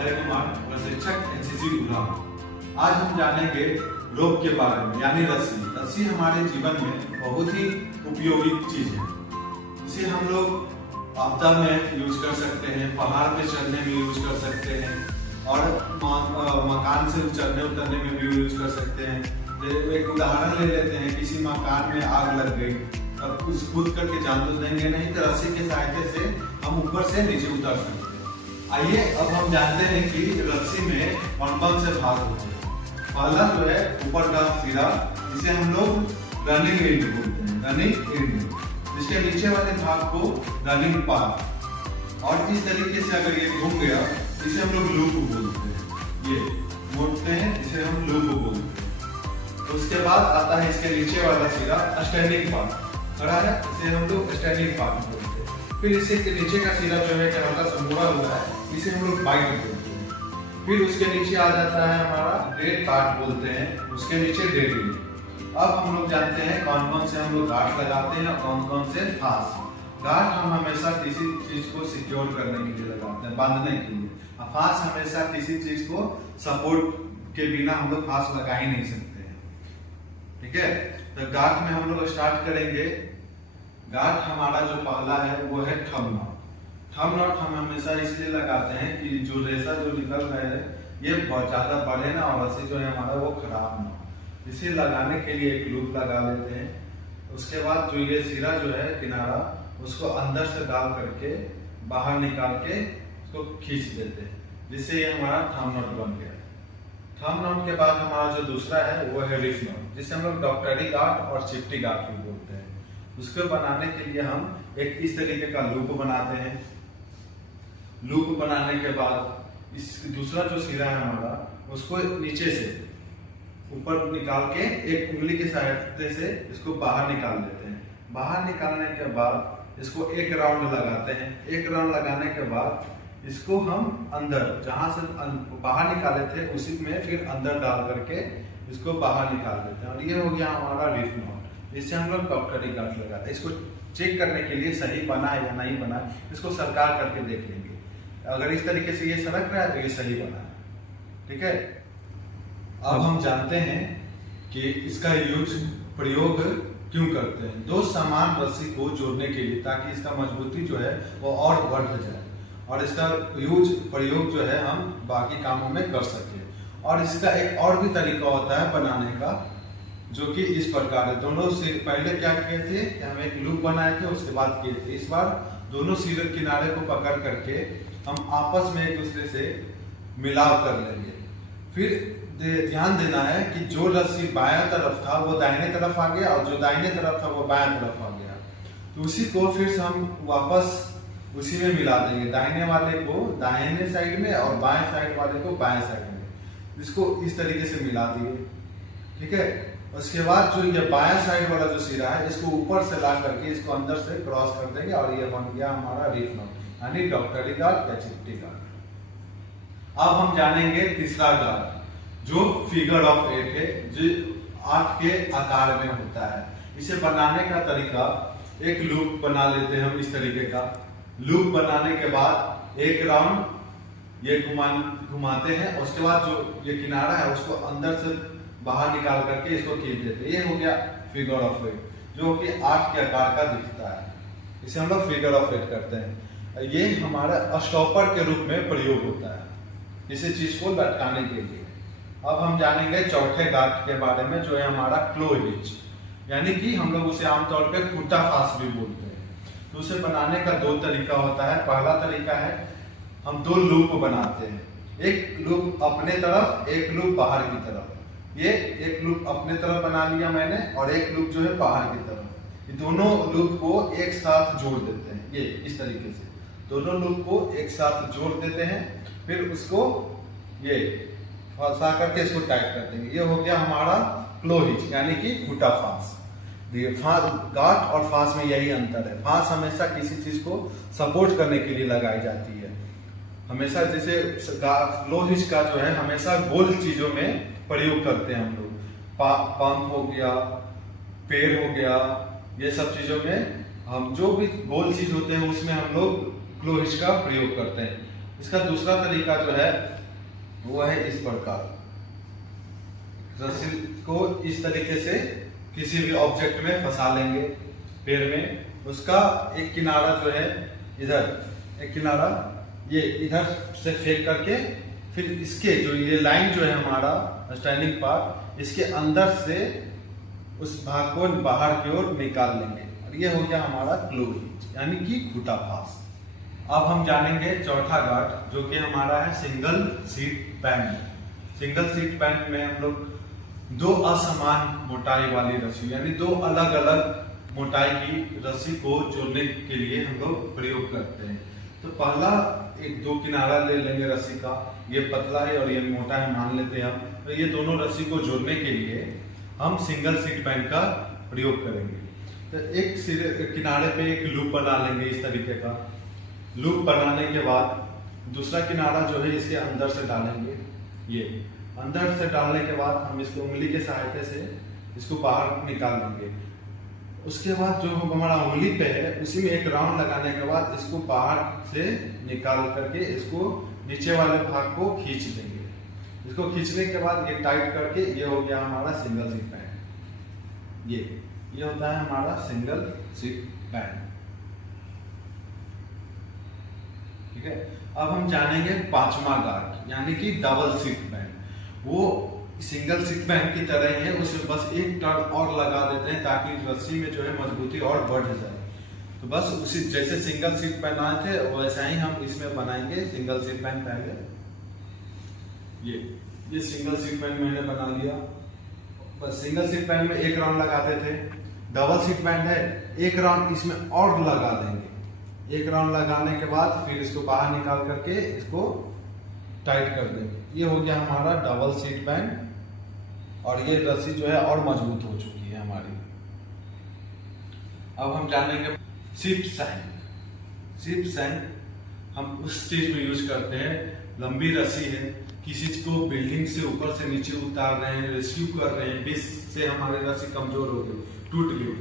अभय कुमार, प्रशिक्षक एनसीसी गुरुग्राम। आज हम जानेंगे रोप के बारे में, यानी रस्सी। रस्सी हमारे जीवन में बहुत ही उपयोगी चीज है। इसे हम लोग आपदा में यूज कर सकते हैं, पहाड़ पे चढ़ने में यूज कर सकते हैं और मकान से चढ़ने उतरने में भी यूज कर सकते हैं। एक उदाहरण ले लेते हैं, किसी मकान में आग लग गई, अब कुछ कूद करके जान तो देंगे नहीं, तो रस्सी के सहायता से हम ऊपर से नीचे उतर सकते हैं। आइए अब हम जानते हैं कि रस्सी में कौन कौन से भाग होते हैं। पहला जो है ऊपर का सिरा, जिसे हम लोग रनिंग एंड बोलते हैं, रनिंग एंड। जिसके नीचे वाले भाग को रनिंग पार्ट, और इस तरीके से अगर ये घूम गया इसे हम लोग लूप बोलते हैं। ये मोड़ते हैं, इसे हम लूप बोलते हैं। तो उसके बाद आता है इसके नीचे वाला सिरा, स्टैंडिंग पार्ट खड़ा है, इसे हम लोग स्टैंडिंग पार्ट बोलते हैं। फिर इसे नीचे का सिरा जो है हल्का सा मुड़ा हुआ है, इसे हम लोग बाइट बोलते हैं। फिर उसके नीचे आ जाता है हमारा डेड पार्ट बोलते हैं, उसके नीचे डेड लिंक। अब हम लोग जानते हैं कौन कौन से हम लोग गार्ड लगाते हैं और कौन कौन से फास। गार्ड हम हमेशा किसी चीज को सिक्योर करने के लिए लगाते हैं, बांधने के लिए। फास हमेशा किसी चीज को सपोर्ट के बिना हम लोग फास लगा ही नहीं सकते हैं। ठीक है, तो गार्ड में हम लोग स्टार्ट करेंगे। गार्ड हमारा जो पहला है वो है थंब नॉट। थंब नॉट हम हमेशा इसलिए लगाते हैं कि जो रेशा जो निकल रहा है ये बहुत ज्यादा बढ़े ना, और रस्सी जो है हमारा वो खराब ना। इसे लगाने के लिए एक लूप लगा लेते हैं। उसके बाद जो ये सिरा जो है किनारा, उसको अंदर से डाल करके बाहर निकाल के उसको खींच देते हैं, जिससे ये हमारा थंब नॉट बन गया। थंब नॉट के बाद हमारा जो दूसरा है वो है रिफ नॉट, जिसे हम लोग डॉक्टरी गार्ड और चिपटी गार्ड भी बोलते हैं। उसको बनाने के लिए हम एक इस तरीके का लूप बनाते हैं। लूप बनाने के बाद इस दूसरा जो सिरा है हमारा, उसको नीचे से ऊपर निकाल के एक उंगली के सहायता से इसको बाहर निकाल देते हैं। बाहर निकालने के बाद इसको एक राउंड लगाते हैं। एक राउंड लगाने के बाद इसको हम अंदर, जहां से बाहर निकाले थे उसी में फिर अंदर डाल करके इसको बाहर निकाल देते हैं, और ये हो गया हमारा रिफ नॉट। जिससे हम लोग डॉक्टरी गार्ड लगाते हैं। इसको चेक करने के लिए सही बना है या नहीं बना है, इसको सरकार करके देख लेंगे। अगर इस तरीके से ये सरक रहा है तो ये सही बना है। ठीक है, अब हम जानते हैं कि इसका प्रयोग क्यों करते हैं। दो समान रस्सी को जोड़ने के लिए, ताकि इसका मजबूती जो है वो और बढ़ जाए, और इसका प्रयोग जो है हम बाकी कामों में कर सके। और इसका एक और भी तरीका होता है बनाने का, जो कि इस प्रकार है। दोनों सिर पहले क्या किए थे कि हम एक लूप बनाए थे, उसके बाद किए थे। इस बार दोनों सिर किनारे को पकड़ करके हम आपस में एक दूसरे से मिलाव कर लेंगे। फिर ध्यान देना है कि जो रस्सी बायां तरफ था वो दाहिने तरफ आ गया, और जो दाहिने तरफ था वो बायां तरफ आ गया। तो उसी को फिर से हम वापस उसी में मिला देंगे, दाहिने वाले को दाहिने साइड में और बाएं साइड वाले को बाएं साइड में। इसको इस तरीके से मिला दिए। ठीक है, उसके बाद जो ये बायां साइड वाला जो सिरा है, इसको ऊपर से ला करके इसको अंदर से क्रॉस कर देंगे, और ये बन गया हमारा रिफ नॉट, यानी डॉक्टरी गार्ड या चिपटी गार्ड। अब हम जानेंगे तीसरा गार्ड, जो फिगर ऑफ 8 है, जो 8 के आकार में होता है। इसे बनाने का तरीका, एक लूप बना लेते हैं हम इस तरीके का। लूप बनाने के बाद एक राउंड ये घुमाते हैं, उसके बाद जो ये किनारा है उसको अंदर से बाहर निकाल करके इसको खींच देते हैं। ये हो गया फिगर ऑफ 8, जो कि 8 के आकार का दिखता है। इसे हम लोग फिगर ऑफ 8 करते हैं। ये हमारा स्टॉपर के रूप में प्रयोग होता है, किसी चीज को लटकाने के लिए। अब हम जानेंगे चौथे गार्ड के बारे में, जो है हमारा क्लो हिच, यानी कि हम लोग उसे आमतौर पे खूंटा फास भी बोलते हैं। तो उसे बनाने का दो तरीका होता है। पहला तरीका है हम दो लूप बनाते हैं, एक लूप अपने तरफ, एक लूप बाहर की तरफ। ये एक लूप अपने तरफ बना लिया मैंने, और एक लूप जो है बाहर की तरफ। ये दोनों लूप को एक साथ जोड़ देते हैं, ये इस तरीके से दोनों लूप को एक साथ जोड़ देते हैं। फिर उसको ये फंसा करके इसको टाइट कर देंगे। ये हो गया हमारा क्लो हिच, यानी कि खूंटा फांस। गार्ड और फांस में यही अंतर है। फांस हमेशा किसी चीज को सपोर्ट करने के लिए लगाई जाती है। हमेशा जैसे क्लो हिच का जो है हमेशा गोल चीजों में प्रयोग करते हैं हम लोग। पंप हो गया, पेड़ हो गया, ये सब चीजों में हम जो भी गोल चीज होते हैं उसमें हम लोग क्लो हिच का प्रयोग करते हैं। इसका दूसरा तरीका जो है वो है इस प्रकार, रस्सी को इस तरीके से किसी भी ऑब्जेक्ट में फंसा लेंगे पेड़ में, उसका एक किनारा जो है इधर, एक किनारा ये इधर से फेंक करके फिर इसके जो ये लाइन जो है हमारा स्टैंडिंग पार्ट, इसके अंदर से उस भाग को बाहर की ओर निकाल लेंगे और ये हो गया हमारा क्लो हिंज यानी कि खूंटा फास। अब हम जानेंगे चौथा गार्ड जो कि हमारा है single seat band. Single seat band में हम लोग दो असमान मोटाई वाली रस्सी यानी दो अलग अलग मोटाई की रस्सी को जोड़ने के लिए हम लोग प्रयोग करते हैं। तो पहला एक दो किनारा ले लेंगे रस्सी का, ये पतला है और ये मोटा है मान लेते हैं हम। तो ये दोनों रस्सी को जोड़ने के लिए हम सिंगल सीट बैंड का प्रयोग करेंगे। तो एक किनारे पे एक लूप बना लेंगे इस तरीके का। लूप बनाने के बाद दूसरा किनारा जो है इसके अंदर से डालेंगे। ये अंदर से डालने के बाद हम इसको उंगली के सहायता से इसको बाहर निकाल लेंगे। उसके बाद जो हमारा उंगली पे है उसी में एक राउंड लगाने के बाद इसको बाहर से निकाल करके इसको नीचे वाले भाग को खींच देंगे। इसको खींचने के बाद ये टाइट करके ये हो गया हमारा सिंगल सीट बैंड। ये होता है हमारा सिंगल सीट बैंड। ठीक है, अब हम जानेंगे पांचवा गार्ड यानी कि डबल सीट बैंड। वो सिंगल सीट बैंड की तरह ही है, उसे बस एक टर्न और लगा देते हैं ताकि रस्सी में जो है मजबूती और बढ़ जाए। तो बस उसी जैसे सिंगल सीट बनाए थे वैसा ही हम इसमें बनाएंगे सिंगल सीट बैंड। पहले ये सिंगल सीट बैंड मैंने बना लिया। बस सिंगल सीट बैंड में एक राउंड लगाते थे। डबल सीट बैंड है, एक राउंड इसमें और लगा देंगे। एक राउंड लगाने के बाद फिर इसको बाहर निकाल करके इसको टाइट कर देंगे। ये हो गया हमारा डबल सीट बैंड और ये रस्सी जो है और मजबूत हो चुकी है हमारी। अब हम जानेंगे शिफ्ट सैंक। शिफ्ट सैंक हम उस चीज में यूज करते हैं, लंबी रस्सी है, किसी को बिल्डिंग से ऊपर से नीचे उतार रहे हैं, रेस्क्यू कर रहे हैं, बीच से हमारी रस्सी कमजोर हो गई, टूट गई,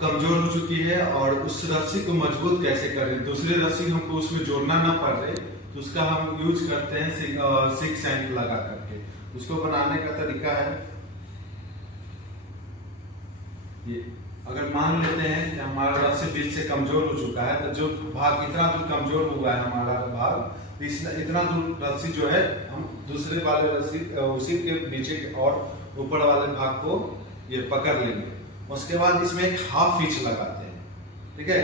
कमजोर हो चुकी है और उस रस्सी को मजबूत कैसे करें, दूसरी रस्सी हमको उसमें जोड़ना ना पड़ रही, तो उसका हम यूज करते हैं शिफ्ट सैंक लगा करके। उसको बनाने का तरीका है ये। अगर मान लेते हैं कि हमारा रस्सी बीच से कमजोर हो चुका है, तो जो भाग इतना दूर कमजोर हुआ है हमारा भाग, इतना दूर रस्सी जो है हम दूसरे वाले रस्सी उसी के नीचे और ऊपर वाले भाग को ये पकड़ लेंगे। उसके बाद इसमें एक हाफ इंच लगाते हैं। ठीक है,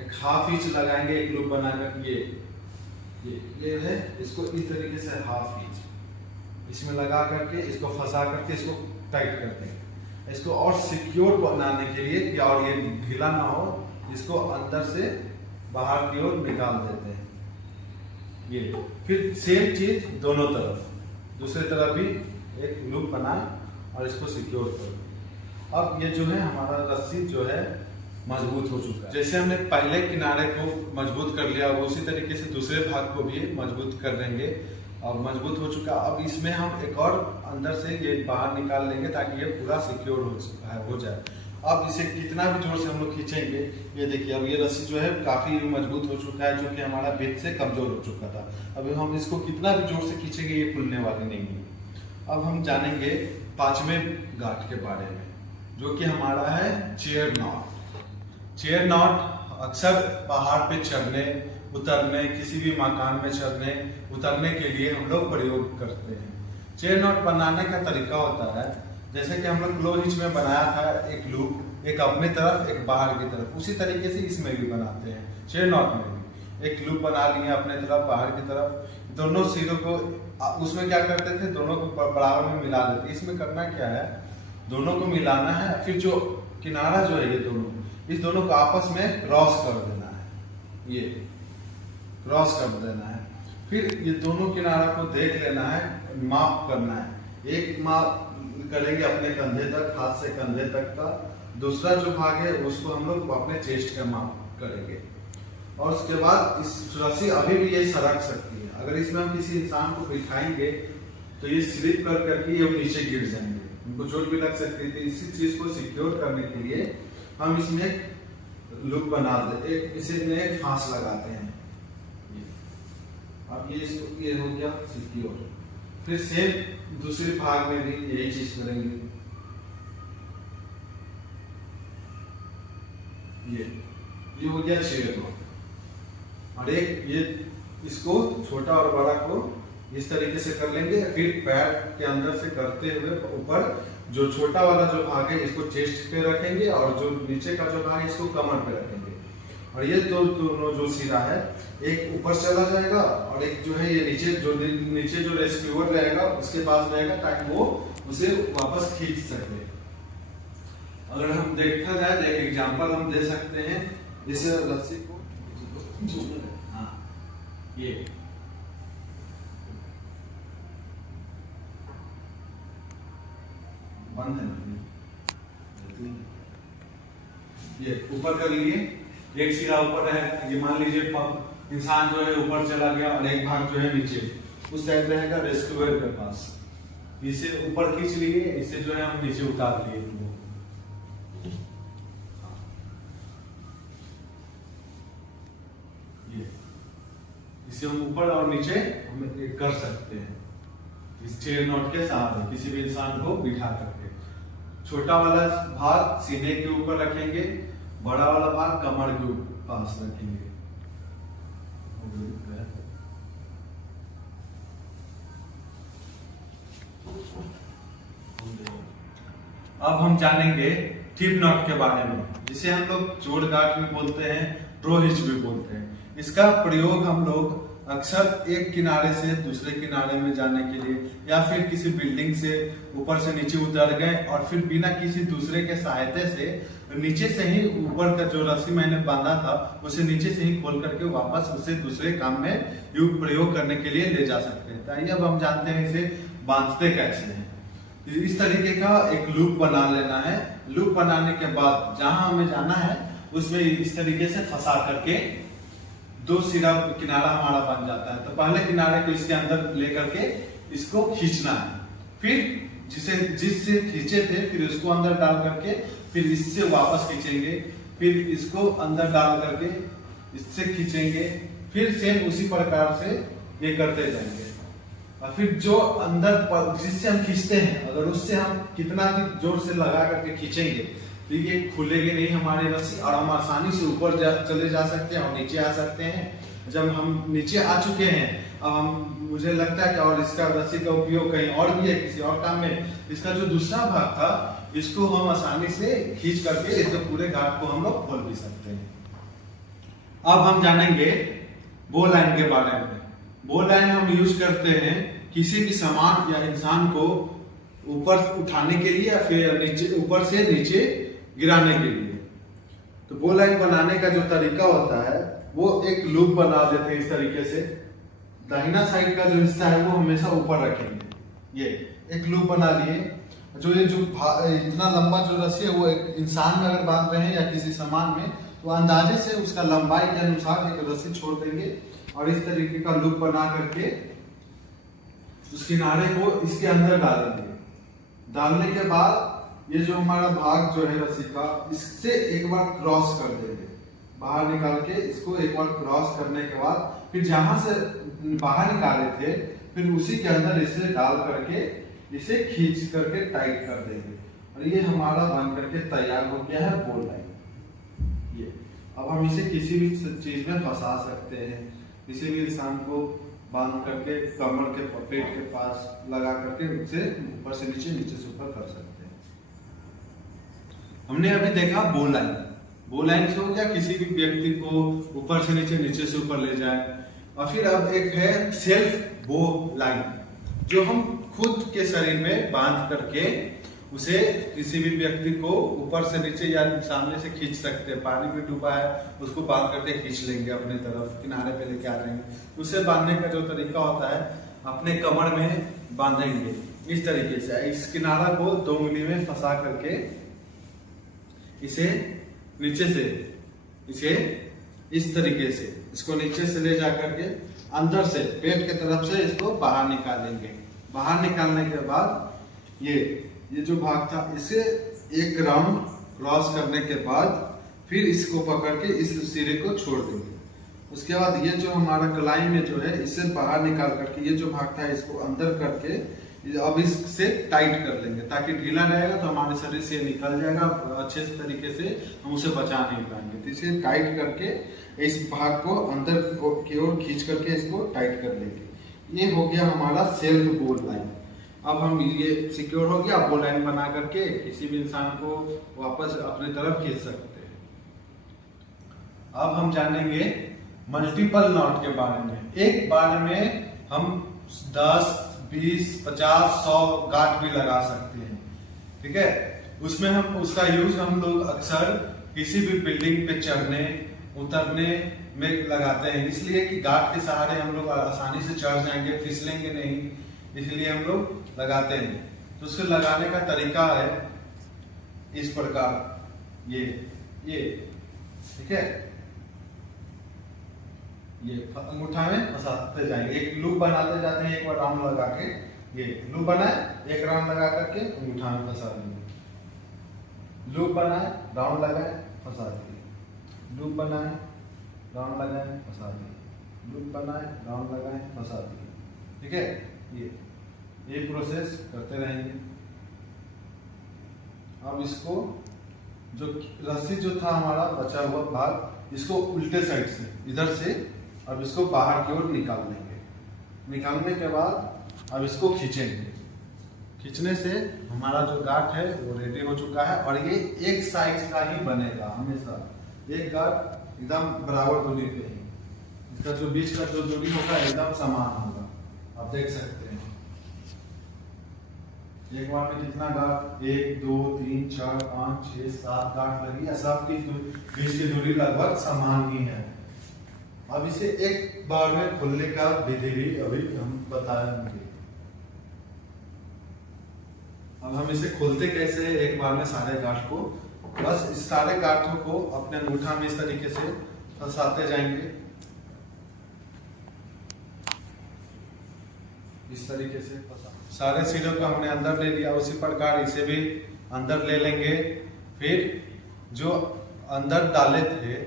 एक हाफ इंच लगाएंगे, एक लूप बनाकर ये है, इसको इस तरीके से हाफ इंच इसमें लगा करके इसको फंसा करके इसको टाइट करते हैं। इसको और सिक्योर बनाने के लिए कि और ये ढीला ना हो, इसको अंदर से बाहर की ओर निकाल देते हैं। ये फिर सेम चीज दोनों तरफ, दूसरे तरफ भी एक लूप बनाए और इसको सिक्योर करो। अब ये जो है हमारा रस्सी जो है मजबूत हो चुका है। जैसे हमने पहले किनारे को मजबूत कर लिया, उसी तरीके से दूसरे भाग को भी मजबूत कर देंगे और मजबूत हो चुका। अब इसमें हम एक और अंदर से ये बाहर निकाल लेंगे ताकि ये पूरा सिक्योर हो जाए। अब इसे कितना भी जोर से हम लोग खींचेंगे, ये देखिए अब ये रस्सी जो है काफी मजबूत हो चुका है, जो कि हमारा बीच से कमजोर हो चुका था। अब हम इसको कितना भी जोर से खींचेंगे ये खुलने वाली नहीं है। अब हम जानेंगे पांचवें गार्ड के बारे में, जो कि हमारा है चेयर नॉट। चेयर नॉट अक्सर पहाड़ पे चढ़ने उतरने, किसी भी मकान में चढ़ने उतरने के लिए हम लोग प्रयोग करते हैं। चेयर नॉट बनाने का तरीका होता है जैसे कि हम लोग क्लो हिंच में बनाया था, एक लूप, एक अपने तरफ एक बाहर की तरफ, उसी तरीके से इसमें भी बनाते हैं। चेयर नॉट में भी एक लूप बना लिए अपने तरफ बाहर की तरफ, दोनों सिरों को उसमें क्या करते थे, दोनों को बराबर में मिला देते। इसमें करना क्या है, दोनों को मिलाना है, फिर जो किनारा जो है ये दोनों, इस दोनों को आपस में क्रॉस कर देना है। ये क्रॉस कर देना है, फिर ये दोनों किनारा को देख लेना है, माप करना है। एक माप करेंगे अपने कंधे तक, हाथ से कंधे तक का, दूसरा जो भाग है उसको हम लोग अपने चेस्ट का माप करेंगे। और उसके बाद इस रस्सी अभी भी ये सरक सकती है, अगर इसमें हम किसी इंसान को बिठाएंगे तो ये स्लिप कर करके ये नीचे गिर जाएंगे, उनको चोट भी लग सकती है। इसी चीज को सिक्योर करने के लिए हम इसमें लूप बना दे, इसमें एक फांस लगाते हैं। अब ये हो गया सिक्योर। फिर सेम दूसरे भाग में भी यही चीज करेंगे। ये हो गया चेयर नॉट। और एक ये इसको छोटा और बड़ा को इस तरीके से कर लेंगे। फिर पैर के अंदर से करते हुए ऊपर जो छोटा वाला जो भाग है इसको चेस्ट पे रखेंगे और जो नीचे का जो भाग है इसको कमर पे रखेंगे। और ये दोनों जो सिरा है एक ऊपर चला जाएगा और एक जो है ये नीचे जो रेस्क्यूअर रहेगा उसके पास रहेगा ताकि वो उसे वापस खींच सके। अगर हम देखा जाए तो एक एग्जांपल हम दे सकते हैं, जैसे रस्सी को हाँ ये बंद है, ये ऊपर कर लिए, एक सिरा ऊपर है, ये मान लीजिए इंसान जो है ऊपर चला गया और एक भाग जो है नीचे उस साइड रहेगा रेस्क्यूअर के पास। इसे ऊपर खींच लिए, इसे जो है हम नीचे उतार लिए। इसे हम ऊपर और नीचे हम कर सकते हैं इस चेयर नॉट के सहारे, किसी भी इंसान को बिठा करके। छोटा वाला भाग सीने के ऊपर रखेंगे, बड़ा वाला भाग कमर के पास रखेंगे। अब हम जानेंगे टिप नॉट के बारे में, जिसे हम लोग जोड़ गांठ भी बोलते हैं, ट्रो हिच भी बोलते हैं। इसका प्रयोग हम लोग अक्सर एक किनारे से दूसरे किनारे में जाने के लिए, या फिर किसी बिल्डिंग से ऊपर से नीचे उतर गए और फिर बिना किसी दूसरे के सहायता से नीचे से ही ऊपर का जो रस्सी मैंने बांधा था उसे नीचे से ही खोल करके वापस उसे दूसरे काम में प्रयोग करने के लिए ले जा सकते हैं। तो अब हम जानते हैं इसे बांधते कैसे हैं। इस तरीके का एक लूप बना लेना है। लूप बनाने के बाद जहां हमें जाना है उसमें इस तरीके से फंसा करके दो सिरा किनारा हमारा बन जाता है। तो पहले किनारे को इसके अंदर लेकर के इसको खींचना है, फिर जिससे खींचे थे फिर उसको अंदर डाल करके फिर इससे वापस खींचेंगे, फिर इसको अंदर डाल करके इससे खींचेंगे, फिर सेम उसी प्रकार से ये करते जाएंगे। और फिर जो अंदर जिससे हम खींचते हैं अगर उससे हम कितना भी जोर से लगा करके खींचेंगे तो ये खुलेगी नहीं हमारी रस्सी और हम आसानी से ऊपर चले जा सकते हैं और नीचे आ सकते हैं। जब हम नीचे आ चुके हैं अब हम मुझे लगता है कि और इसका रस्सी का उपयोग कहीं और भी है किसी और काम में, इसका जो दूसरा भाग था इसको हम आसानी से खींच करके इसके पूरे घाट को हम लोग खोल भी सकते हैं। अब हम जानेंगे बो लाइन के बारे में। बो लाइन हम यूज करते हैं किसी भी सामान या इंसान को ऊपर उठाने के लिए या फिर नीचे ऊपर से नीचे गिराने के लिए। तो बो लाइन बनाने का जो तरीका होता है वो एक लूप बना देते हैं इस तरीके से। दाहिना साइड का जो हिस्सा है वो हमेशा ऊपर रखेंगे। ये एक लूप बना लिए। जो ये जो इतना लंबा जो रस्सी है वो एक इंसान में अगर बांध रहे हैं या किसी सामान में तो अंदाजे से उसका लंबाई के अनुसार एक रस्सी छोड़ देंगे और इस तरीके का लूप बना करके उस किनारे को इसके अंदर डालेंगे। डालने के बाद ये जो हमारा भाग जो है रस्सी का इससे एक बार क्रॉस कर देंगे, बाहर निकाल के इसको एक बार क्रॉस करने के बाद फिर जहां से बाहर निकाले थे फिर उसी के अंदर इसे डाल करके इसे खींच करके टाइट कर देंगे और ये हमारा बन करके तैयार हो गया है बो लाइन। ये अब हम इसे किसी भी चीज में फंसा सकते हैं, किसी भी इंसान को बांध करके कमर के पेट के पास लगा करके उसे ऊपर से नीचे नीचे से ऊपर कर सकते हैं। हमने अभी देखा बो लाइन। बो लाइन से हो गया किसी भी व्यक्ति को ऊपर से नीचे नीचे से ऊपर ले जाए। और फिर अब एक है सेल्फ बो लाइन जो हम खुद के शरीर में बांध करके उसे किसी भी व्यक्ति को ऊपर से नीचे या सामने से खींच सकते हैं। पानी में डूबा है उसको बांध करके खींच लेंगे, अपने तरफ किनारे पे लेके आ जाएंगे। उसे बांधने का जो तरीका होता है अपने कमर में बांधेंगे इस तरीके से। इस किनारा को 2 उंगली में फंसा करके इसे नीचे से इसे इस तरीके से इसको नीचे से ले जा करके अंदर से पेट के तरफ से इसको बाहर निकालेंगे। बाहर निकालने के बाद ये जो भाग था इसे एक राउंड क्रॉस करने के बाद फिर इसको पकड़ के इस सिरे को छोड़ देंगे उसके बाद ये जो हमारा कलाई में जो है इसे बाहर निकाल करके ये जो भाग था इसको अंदर करके अब इससे टाइट कर लेंगे, ताकि ढीला रहेगा तो हमारे शरीर से निकल जाएगा, अच्छे तरीके से हम उसे बचा नहीं पाएंगे। तो इसे टाइट करके इस भाग को अंदर की ओर खींच करके इसको टाइट कर लेंगे। ये हो गया हमारा सेल्फ बो लाइन। अब हम ये सिक्योर हो गया, बो लाइन बना करके किसी भी इंसान को वापस अपनी तरफ खींच सकते हैं। अब हम जानेंगे मल्टीपल नॉट के बारे में। एक बार में हम 10, 20, 50, 100 गांठ भी लगा सकते हैं, ठीक है। उसमें हम उसका यूज हम लोग अक्सर किसी भी बिल्डिंग पे चढ़ने उतरने में लगाते हैं, इसलिए कि गांठ के सहारे हम लोग आसानी से चढ़ जाएंगे, फिसलेंगे नहीं, इसलिए हम लोग लगाते हैं। तो उसको लगाने का तरीका है इस प्रकार, ये ठीक है, ये अंगूठा में फंसाते जाएंगे, एक लूप बनाते जाते हैं, एक बार राउंड लगा के ये लूप बनाए, एक राउंड लगा करके अंगूठा में फंसा देंगे, लूप बनाए, राउंड लगाए, फंसा दिए, लूप बनाए, राउंड लगाए, फंसा दिए, लूप बनाए, राउंड लगाए, फंसा दिए, ठीक है। ये प्रोसेस करते रहेंगे। अब इसको जो रस्सी जो था हमारा बचा हुआ भाग, इसको उल्टे साइड से इधर से अब इसको बाहर की ओर निकाल लेंगे। निकालने के बाद अब इसको खींचेंगे। खींचने से हमारा जो गांठ है वो रेडी हो चुका है, और ये एक साइज का ही बनेगा हमेशा, एक गांठ एकदम बराबर दूरी पे ही, इसका जो बीच का जो दूरी होगा एकदम समान होगा। आप देख सकते हैं एक बार में कितना गांठ, 1, 2, 3, 4, 5, 6, 7 गांठ लगी है, सबकी बीच की दूरी लगभग समान ही है। अब इसे एक बार में खोलने का विधि भी अभी हम बताएंगे। अब हम इसे खोलते कैसे है, एक बार में सारे गांठ को, बस इस सारे गांठों को अपने अंगूठा में इस तरीके से फंसाते जाएंगे, इस तरीके से सारे सिरों को हमने अंदर ले लिया, उसी प्रकार इसे भी अंदर ले लेंगे। फिर जो अंदर डाले थे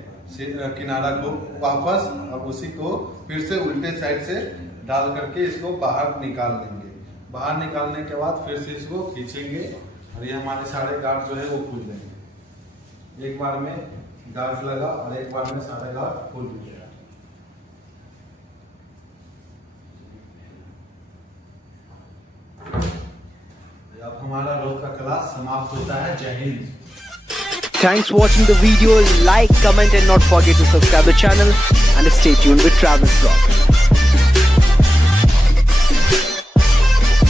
किनारा को वापस अब उसी को फिर से उल्टे साइड से डाल करके इसको बाहर निकाल लेंगे। बाहर निकालने के बाद फिर से इसको खींचेंगे और ये हमारे सारे गांठ जो है वो खुल जाएंगे। एक बार में गांठ लगा और एक बार में सारे गांठ खुल गया। अब हमारा रोज का क्लास समाप्त होता है। जय Hind. Thanks for watching the video. Like, comment and not forget to subscribe the channel and stay tuned with Travis Vlog.